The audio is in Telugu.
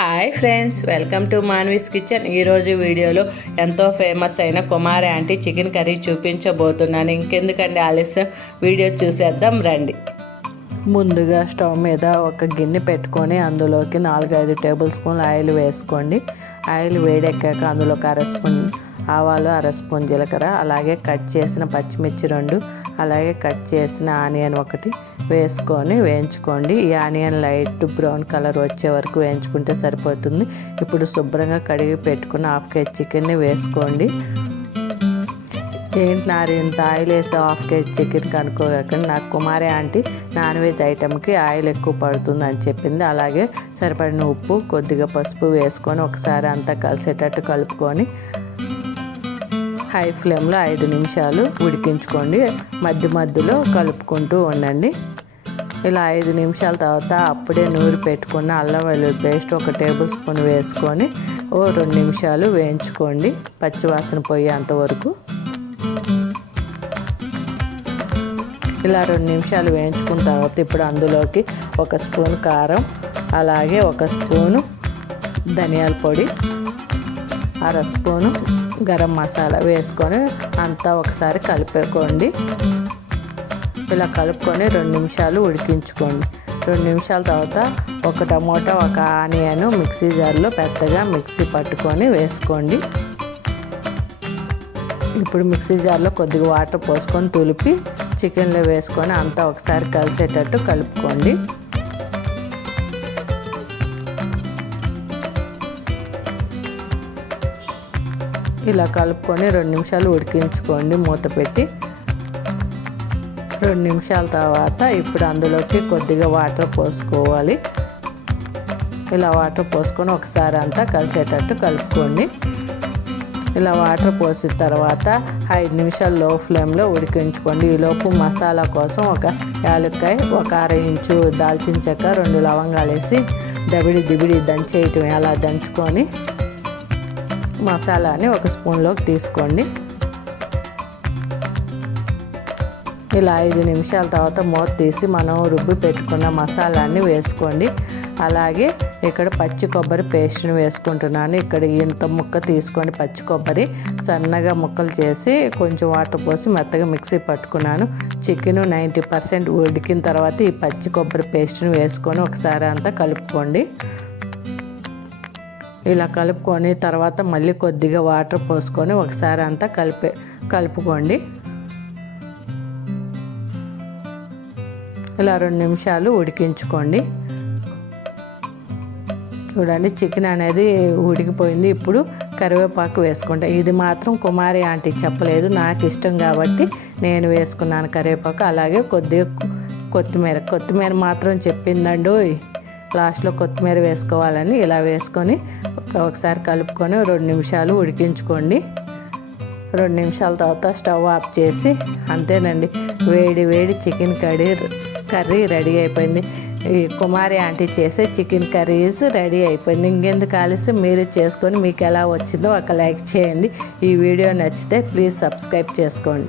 Hi friends, welcome to Manvi's kitchen. ఈరోజు వీడియోలో ఎంతో ఫేమస్ అయిన కుమారి ఆంటీ చికెన్ కర్రీ చూపించబోతున్నాను. ఇంకెందుకండి ఆలస్యం, వీడియో చూసేద్దాం రండి. ముందుగా స్టవ్ మీద ఒక గిన్నె పెట్టుకొని అందులోకి 4-5 టేబుల్ స్పూన్లు ఆయిల్ వేసుకోండి. ఆయిల్ వేడెక్కాక అందులోకి 1/2 స్పూన్ ఆవాలు, 1/2 స్పూన్ జీలకర్ర, అలాగే కట్ చేసిన పచ్చిమిర్చి 2, అలాగే కట్ చేసిన ఆనియన్ 1 వేసుకొని వేయించుకోండి. ఈ ఆనియన్ లైట్ బ్రౌన్ కలర్ వచ్చే వరకు వేయించుకుంటే సరిపోతుంది. ఇప్పుడు శుభ్రంగా కడిగి పెట్టుకున్న 1/2 కేజీ చికెన్ని వేసుకోండి. ఏంటి నారు ఇంత ఆయిల్ వేసి 1/2 కేజీ చికెన్కి అనుకోకండి, నాకు కుమారి ఆంటీ నాన్ వెజ్ ఐటెంకి ఆయిల్ ఎక్కువ పడుతుంది అని చెప్పింది. అలాగే సరిపడిన ఉప్పు, కొద్దిగా పసుపు వేసుకొని ఒకసారి అంతా కలిసేటట్టు కలుపుకొని హై ఫ్లేమ్లో 5 నిమిషాలు ఉడికించుకోండి. మధ్యలో కలుపుకుంటూ ఉండండి. ఇలా 5 నిమిషాల తర్వాత అప్పుడే నూరి పెట్టుకున్న అల్లం వెల్లుల్లి పేస్ట్ 1 టేబుల్ స్పూన్ వేసుకొని 2 నిమిషాలు వేయించుకోండి, పచ్చివాసన పోయేంతవరకు. ఇలా 2 నిమిషాలు వేయించుకున్న తర్వాత ఇప్పుడు అందులోకి 1 స్పూన్ కారం, అలాగే 1 స్పూను ధనియాల పొడి, 1/2 స్పూను గరం మసాలా వేసుకొని అంతా ఒకసారి కలిపేసుకోండి. ఇలా కలుపుకొని 2 నిమిషాలు ఉడికించుకోండి. 2 నిమిషాల తర్వాత 1 టమోటా, 1 ఆనియన్ మిక్సీ జార్లో పెద్దగా మిక్సీ పట్టుకొని వేసుకోండి. ఇప్పుడు మిక్సీ జార్లో కొద్దిగా వాటర్ పోసుకొని తులిపి చికెన్లో వేసుకొని అంతా ఒకసారి కలిసేటట్టు కలుపుకోండి. ఇలా కలుపుకొని 2 నిమిషాలు ఉడికించుకోండి మూత పెట్టి. 2 నిమిషాల తర్వాత ఇప్పుడు అందులోకి కొద్దిగా వాటర్ పోసుకోవాలి. ఇలా వాటర్ పోసుకొని ఒకసారి అంతా కలిసేటట్టు కలుపుకోండి. ఇలా వాటర్ పోసిన తర్వాత 5 నిమిషాలు లో ఫ్లేమ్లో ఉడికించుకోండి. ఈలోపు మసాలా కోసం 1 యాలక్కాయ, 1 1/2 ఇంచు దాల్చిన చెక్క, 2 లవంగాలు వేసి దబిడి దంచేయటం. అలా దంచుకొని మసాలాని 1 స్పూన్లోకి తీసుకోండి. ఇలా 5 నిమిషాల తర్వాత మూత తీసి మనం రుబ్బి పెట్టుకున్న మసాలాన్ని వేసుకోండి. అలాగే ఇక్కడ పచ్చి కొబ్బరి పేస్ట్ని వేసుకుంటున్నాను. ఇక్కడ ఇంత ముక్క తీసుకొని పచ్చి కొబ్బరి సన్నగా ముక్కలు చేసి కొంచెం వాటర్ పోసి మెత్తగా మిక్సీ పట్టుకున్నాను. చికెన్ 90% ఉడికిన తర్వాత ఈ పచ్చి కొబ్బరి పేస్ట్ని వేసుకొని ఒకసారి అంతా కలుపుకోండి. ఇలా కలుపుకొని తర్వాత మళ్ళీ కొద్దిగా వాటర్ పోసుకొని ఒకసారి అంతా కలుపుకోండి. ఇలా 2 నిమిషాలు ఉడికించుకోండి. చూడండి, చికెన్ అనేది ఉడికిపోయింది. ఇప్పుడు కరివేపాకు వేసుకుంటా. ఇది మాత్రం కుమారి ఆంటీ చెప్పలేదు, నాకు ఇష్టం కాబట్టి నేను వేసుకున్నాను కరివేపాకు. అలాగే కొద్దిగా కొత్తిమీర మాత్రం చెప్పిందండి, లాస్ట్లో కొత్తిమీర వేసుకోవాలని. ఇలా వేసుకొని ఒకసారి కలుపుకొని 2 నిమిషాలు ఉడికించుకోండి. 2 నిమిషాల తర్వాత స్టవ్ ఆఫ్ చేసి అంతేనండి, వేడి చికెన్ కర్రీ రెడీ అయిపోయింది. ఈ కుమారి ఆంటీ చేసే చికెన్ కర్రీస్ రెడీ అయిపోయింది. ఇంకెందుకు ఆలస్యం, మీరు చేసుకొని మీకు ఎలా వచ్చిందో ఒక లైక్ చేయండి. ఈ వీడియో నచ్చితే ప్లీజ్ సబ్స్క్రైబ్ చేసుకోండి.